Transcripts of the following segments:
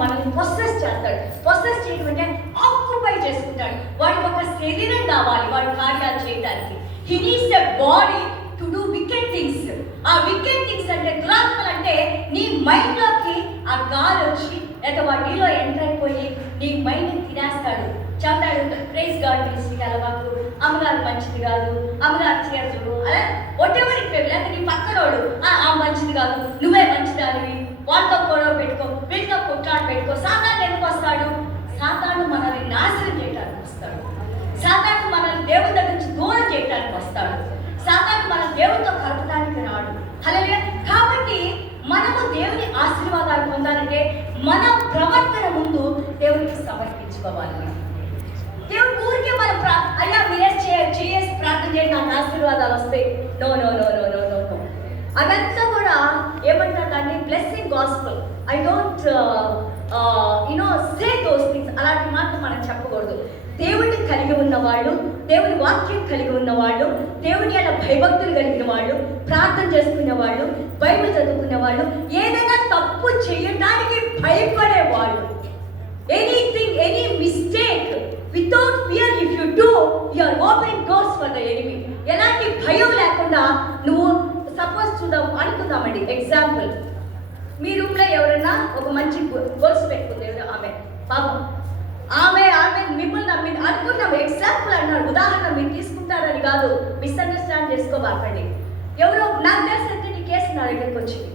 మనల్ని పొసెస్ చేస్తాడు. పొసెస్ చేయడం అంటే ఆక్యుపై చేసుకుంటాడు. వాడికి ఒక శరీరం కావాలి వాడి కార్యాలు చేయడానికి. He needs a body to do wicket things. ఆ వికెట్ థింగ్స్ అంటే దురాత్మలు అంటే నీ మైండ్లోకి ఆ గాలి వచ్చి లేదా వాటిలో ఎంటర్ అయిపోయి నీ మైండ్ని తినేస్తాడు. చెప్తాడు ప్రైజ్ గాడ్ మినిస్ట్రీకి అలవాటు, అమ్మగారు మంచిది కాదు, అమ్మగారు చేతుడు అలా ఒట్టెవరి లేదా నీ పక్కనోడు ఆ మంచిది కాదు, నువ్వే మంచిదానివి, వాళ్ళతో గొడవ పెట్టుకో, వీళ్ళతో కొట్లాట పెట్టుకో. సాతాను ఎందుకు వస్తాడు? సాతాను మనల్ని నాశనం చేయడానికి వస్తాడు. సాతాను మనల్ని దేవుని దగ్గర నుంచి దూరం చేయడానికి వస్తాడు. సాతాను మన దేవునితో కలపడానికి రాడు. హల్లెలూయా. కాబట్టి మనము దేవుని ఆశీర్వాదాలు పొందాలంటే మన ప్రవర్తన ముందు దేవునికి సమర్పించుకోవాలి. దేవుడు ఊరికే మన అయ్యా మీరే చేసి ప్రార్థన చేయండి నాకు ఆశీర్వాదాలు వస్తాయి. No no no no no no no. అదంతా కూడా ఏమంటారు దాన్ని blessing gospel. I don't say those things. అలాంటి మాటలు మనం చెప్పకూడదు. దేవుడిని కలిగి ఉన్నవాళ్ళు, దేవుని వాక్యం కలిగి ఉన్నవాళ్ళు, దేవుని అలా భయభక్తులు కలిగిన వాళ్ళు, ప్రార్థన చేసుకునే వాళ్ళు, బైబిల్ చదువుకునే వాళ్ళు, ఏదైనా తప్పు చేయడానికి భయపడేవాళ్ళు, anything any mistake without fear if you do you are opening doors for the enemy. ఎలాంటి భయం లేకుండా నువ్వు సపోజ్ అనుకుందామండి ఎగ్జాంపుల్, మీ రూమ్లో ఎవరైనా ఒక మంచి గొలుసు పెట్టుకుంది ఎవరో ఆమె పాపం, ఆమె మిమ్మల్ని నమ్మింది అనుకున్నాం. ఎగ్జాంపుల్ అన్నారు, ఉదాహరణ మీరు తీసుకుంటారని కాదు, మిస్అండర్స్టాండ్ చేసుకోబాకండి. ఎవరో నాకు తెలిసినట్టు నీ కేసు నా దగ్గరికి వచ్చింది.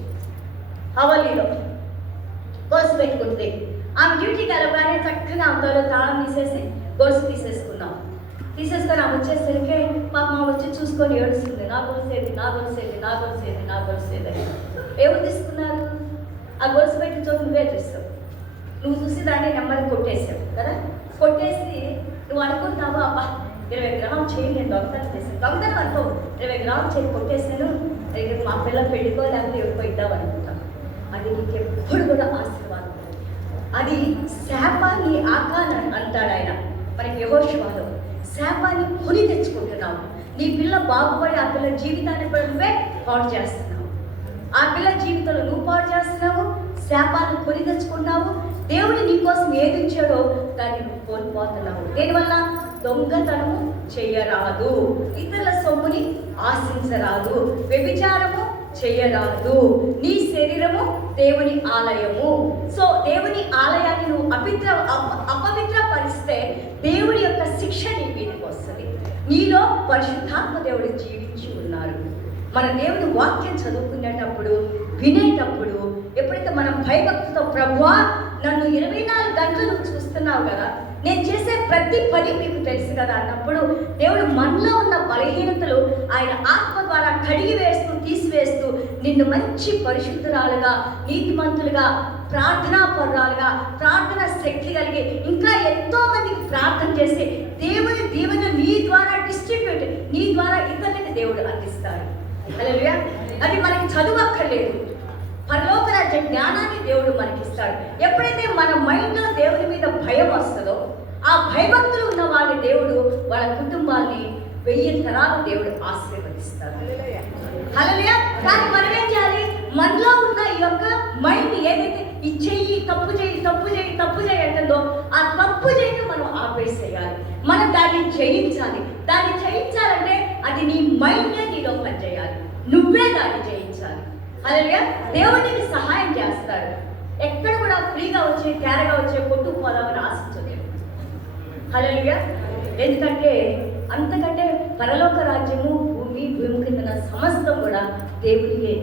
హవలీలో గొలుసు పెట్టుకుంటుంది. ఆమె డ్యూటీకి వెళ్ళగానే చక్కగా అంతలో తాళం తీసేసి గొలుసు తీసేసుకొని ఆమె వచ్చేసరికి పాప మా వచ్చి చూసుకొని ఏడుస్తుంది, నా గొలుసేది నా గొలుసేది నా గొలుసేది నా గొలుసేది అని. ఎవరు తీసుకున్నారు? ఆ గొలుసు పెట్టిన చోటు నువ్వే చూస్తావు. నువ్వు చూసి దాన్ని నెమ్మది కొట్టేసావు కదా. కొట్టేసి నువ్వు అనుకుంటున్నావు అబ్బా 20 గ్రాములు చేయి నేను దొంగతనం చేశాను. దొంగతనం అనుకో, 20 గ్రాములు చేయి కొట్టేసాను, మా పిల్ల పెళ్ళికో లేకపోతే ఎవరికో ఇద్దాం అనుకుంటాను. అది నీకు ఎప్పుడు కూడా ఆశీర్వాదం. అది శాపాన్ని ఆకాని అంటాడు ఆయన మనకి యెహోషువలో. శాపాన్ని కొని తెచ్చుకుంటున్నావు. నీ పిల్ల బాగుపడి ఆ పిల్ల జీవితాన్ని కూడా నువ్వే పాడు చేస్తున్నావు. ఆ పిల్ల జీవితంలో నువ్వు పాడు చేస్తున్నావు, శాపాన్ని కొని తెచ్చుకున్నావు. దేవుడు నీకోసం ఏది ఇచ్చాడో దాన్ని నువ్వు కోల్పోతున్నావు. దీనివల్ల దొంగతనము చేయరాదు, ఇతరుల సొమ్ముని ఆశించరాదు, వ్యభిచారము చేయరాదు. నీ శరీరము దేవుని ఆలయము. సో దేవుని ఆలయాన్ని నువ్వు అపవిత్రపరిస్తే దేవుడి యొక్క శిక్ష నీ మీదకి వస్తుంది. నీలో పరిశుద్ధాత్మ దేవుడు జీవించి ఉన్నారు. మన దేవుని వాక్యం చదువుకునేటప్పుడు, వినేటప్పుడు ఎప్పుడైతే మనం భయభక్తితో ప్రభువా నన్ను 24 గంటలు నువ్వు చూస్తున్నావు కదా, నేను చేసే ప్రతి పని మీకు తెలుసు కదా అన్నప్పుడు దేవుడు మనలో ఉన్న బలహీనతలు ఆయన ఆత్మ ద్వారా కడిగి వేస్తూ తీసివేస్తూ నిన్ను మంచి పరిశుద్ధురాలుగా, నీతిమంతులుగా, ప్రార్థనా పరురాలుగా, ప్రార్థన శక్తి కలిగి ఇంకా ఎంతో మందికి ప్రార్థన చేసి దేవుని దీవెన నీ ద్వారా డిస్ట్రిబ్యూట్, నీ ద్వారా ఇతరులకు దేవుడు అందిస్తాడు. హల్లెలూయా. అది మనకి చదువు అక్కర్లేదు, పరలోక రాజ్య జ్ఞానాన్ని దేవుడు మనకిస్తాడు. ఎప్పుడైతే మన మైండ్లో దేవుని మీద భయం వస్తుందో, ఆ భయభక్తులు ఉన్న వాళ్ళని దేవుడు వాళ్ళ కుటుంబాన్ని 1000 తరాలు దేవుడు ఆశీర్వదిస్తాడు. హల్లెలూయా. కానీ మనం ఏం చేయాలి? మనలో ఉన్న ఈ యొక్క మైండ్ ఏదైతే ఈ చెయ్యి తప్పు చేయి తప్పు చేయి తప్పు చేయి అంటుందో ఆ తప్పు చేయని మనం ఆపేసేయాలి. మనం దాన్ని జయించాలి. దాన్ని జయించాలంటే అది నీ మైండే నీలో పనిచేయాలి, నువ్వే దాన్ని జయించాలి. హల్లెలూయా. దేవుడు నీకు సహాయం చేస్తాడు. ఎక్కడ కూడా ఫ్రీగా వచ్చే తేరగా వచ్చే కొట్టుకుపోదామని ఆశించలేదు. హల్లెలూయా. ఎందుకంటే అంతకంటే పరలోక రాజ్యము భూమి కింద సమస్తం కూడా దేవుడికే.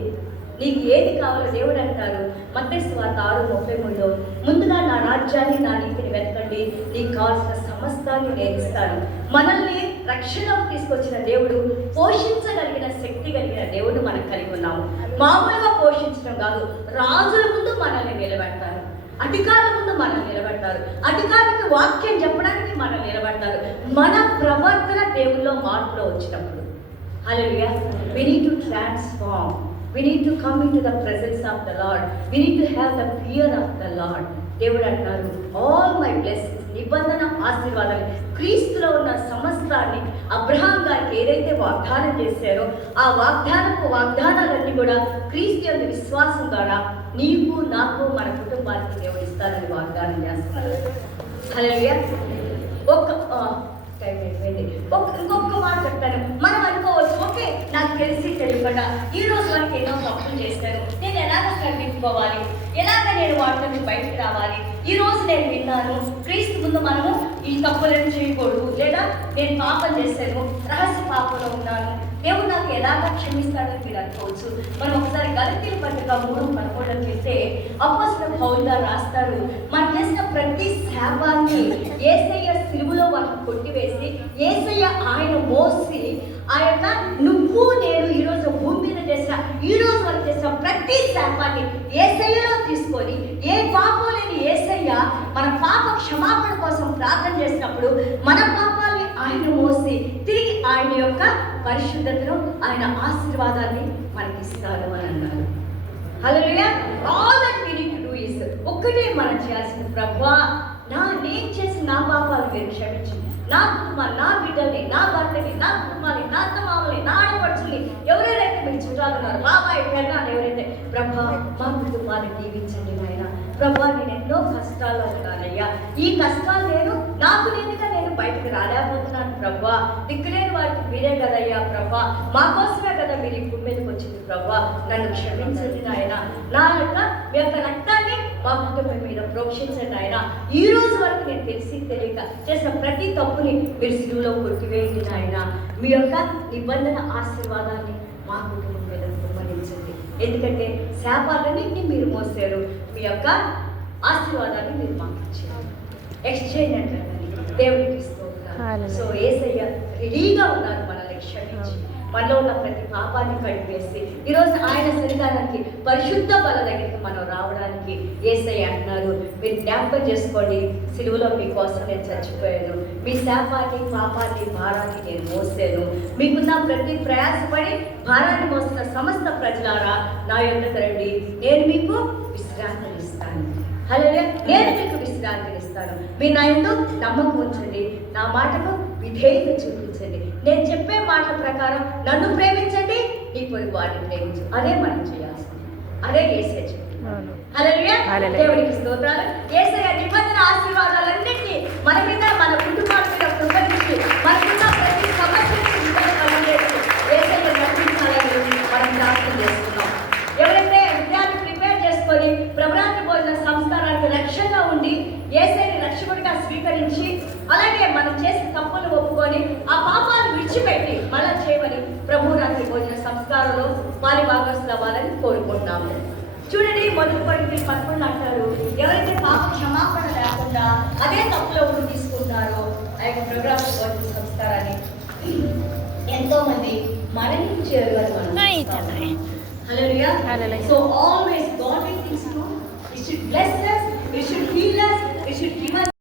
నీకు ఏది కావాలో దేవుడు అంటారు మత్తయి సువార్త 6:33లో, ముందుగా నా రాజ్యాన్ని నా నీతిని వెతకండి, నీకు కావాల్సిన సమస్తాన్ని నేను ఇస్తాను. మనల్ని రక్షణలోకి తీసుకొచ్చిన దేవుడు, పోషించగలిగిన శక్తి కలిగిన దేవుడు మనం కలిగి ఉన్నాము. మామూలుగా పోషించడం కాదు, రాజుల ముందు మనల్ని నిలబెడతారు, అధికారుల ముందు మనల్ని నిలబెడతారు, అధికారులకు వాక్యం చెప్పడానికి మనల్ని నిలబెడతారు. మన ప్రవర్తన దేవుల్లో మార్పులో వచ్చినప్పుడు హల్లెలూయా, we need to transform. We need to come into the presence of the Lord. We need to have the fear of the Lord. దేవుడు అంటారు ఆల్ మై బ్లెస్సింగ్స్, నిబంధన ఆశీర్వాదాలు, క్రీస్తులో ఉన్న సమస్తాన్ని అబ్రహాం గారికి ఏదైతే వాగ్దానం చేశారో ఆ వాగ్దానాలన్నీ కూడా క్రీస్తు యొక్క విశ్వాసం ద్వారా నీకు నాకు మన కుటుంబానికి దేవుడు ఇస్తారని వాగ్దానం చేస్తున్నారు. హల్లెలూయా. టైం అయిపోయింది. ఇంకొక మాట చెప్తాను. మనం అనుకోవచ్చు, ఓకే నాకు తెలిసి తెలియకుండా ఈ రోజు వరకు ఎన్నో తప్పులు చేస్తాను, నేను ఎలాగ సరిదిద్దుకోవాలి, ఎలాగ నేను వాటిని బయటకు రావాలి. ఈ రోజు నేను విన్నాను, క్రీస్తు ముందు మనము ఈ తప్పులను చేయకూడదు, లేదా నేను పాపం చేశాను, రహస్య పాపంలో ఉన్నాను, దేవుడు నాకు ఎలాగ క్షమిస్తాడని మీరు అనుకోవచ్చు. మనం ఒకసారి గలతీయుల పత్రిక 3:11 చేస్తే అపోస్తలుడైన పౌలు గారు రాస్తారు, మనం చేసిన ప్రతి శాపాన్ని యేసయ్య సిలువలో వాళ్ళని కొట్టివేసి, యేసయ్య ఆయన మోసి, ఆ యొక్క నువ్వు నేను ఈరోజు భూమి మీద చేసిన, ఈ రోజు వరకు చేసిన ప్రతి శాపాన్ని యేసయ్యలో తీసుకొని, ఏ పాపం లేని యేసయ్య మన పాప క్షమాపణ కోసం ప్రార్థన చేసినప్పుడు మన పాపాలని ఆయన మోసి తిరిగి ఆయన యొక్క పరిశుద్ధతను, ఆయన ఆశీర్వాదాన్ని మనకి ఇస్తారు అని అన్నారు. Hallelujah. All that we need to do is, ఒక్కటే మనం చేయాల్సింది, ప్రభువా నేను చేసిన నా పాపాలు మీరు క్షమించి, నా కుటుంబాన్ని, నా బిడ్డల్ని, నా భర్తని, నా కుటుంబాన్ని, నా అత్తమామల్ని, నా ఆడపడుచుల్ని, ఎవరైతే మీకు చుట్టాలు ఉన్నారు, బాబాయ్ పెన్నాను ఎవరైతే, ప్రభా మా కుటుంబాన్ని దీవించండి నాయన. ప్రభా నేను ఎన్నో కష్టాల్లో ఉన్నానయ్యా, ఈ కష్టాలు నాకు నేనుగా నేను బయటకు రాలేకపోతున్నాను ప్రభా, దిక్కులేని వారికి మీరే కదయ్యా ప్రభా, మా కోసమే కదా మీరు ఈ భూమి మీదకి వచ్చింది ప్రభా, నన్ను క్షమించండి నాయన. నా యొక్క మీ యొక్క రక్తాన్ని మా కుటుంబం మీద ప్రోక్షించండి ఆయన. ఈ రోజు వరకు నేను తెలిసి తెలియక చేసిన ప్రతి తప్పుని మీరు సిలువలో కొట్టివేయండి నాయన. మీ యొక్క నిబంధన ఆశీర్వాదాన్ని మా కుటుంబం మీద కుమ్మరించండి. ఎందుకంటే శాపాలన్నింటినీ మీరు మోసారు, మీ యొక్క ఆశీర్వాదాన్ని మీరు మాకు ఇచ్చారు. ఎక్స్చేంజ్ అంటే దేవుడికి స్తోత్రాలు. సో యేసయ్య రెడీగా ఉన్నారు మనల్ని క్షమించి, మనలో ఉన్న ప్రతి పాపాన్ని కడిపేసి ఈరోజు ఆయన శరీరానికి పరిశుద్ధ బల దగ్గరికి మనం రావడానికి యేసయ్య అంటున్నారు, మీరు జ్ఞాపకం చేసుకోండి, సిలువలో మీకోసం నేను చచ్చిపోయాను, మీ శాపాన్ని పాపాన్ని భారాన్ని నేను మోసాను, మీకున్న ప్రతి ప్రయాసపడి భారాన్ని మోస్తున్న సమస్త ప్రజలారా నా యొద్దకు రండి, నేను మీకు విశ్రాంతిని ఇస్తాను. హల్లెలూయా. నేను మీకు విశ్రాంతిని ఇస్తాను, మీ నా యందు నమ్మకం ఉంచండి, నా మాటకు విధేయత చూపించండి, నేను చెప్పే మాట ప్రకారం నన్ను ప్రేమించండి, నీ పొరుగు వారిని ప్రేమించు. అదే మనం చేయాల్సింది, అదే యేసయ్య చెప్తున్నాడు. హల్లెలూయా. దేవునికి స్తోత్రాలు. యేసయ్య నిబంధన ఆశీర్వాదాలన్నింటినీ మన మీద, మన కుటుంబాల మీద కృపనిచ్చి, మనకున్న ప్రతి సమస్యకి విడుదల కలిగేసి యేసయ్య నడిపించాలని మనం ప్రార్థన చేస్తున్నాం. ఎవరైతే విద్యార్థి ప్రిపేర్ చేసుకొని ప్రభురాత్రి భోజన సంస్కారానికి రక్షణగా ఉండి యేసయ్యని రక్షకుడిగా స్వీకరించి, అలాగే మనం చేసిన తప్పులు ఒప్పుకొని ఆ పాపాలు విడిచిపెట్టి మళ్ళా చేయమని ప్రభురాత్రి భోజన సంస్కారంలో వారి భాగస్తులు అవ్వాలని కోరుకుంటున్నాము. చూడండి, మొదటి కొరింథీ 11 అంటారు, ఎవరైతే పాప క్షమాపణ లేకుండా అదే తప్పులో ఉండి తీసుకుంటారో ఆ యొక్క ప్రభురాత్రి భోజన సంస్కారాన్ని ఎంతో మంది మరణించారు అని మనం. హల్లెలూయా. So always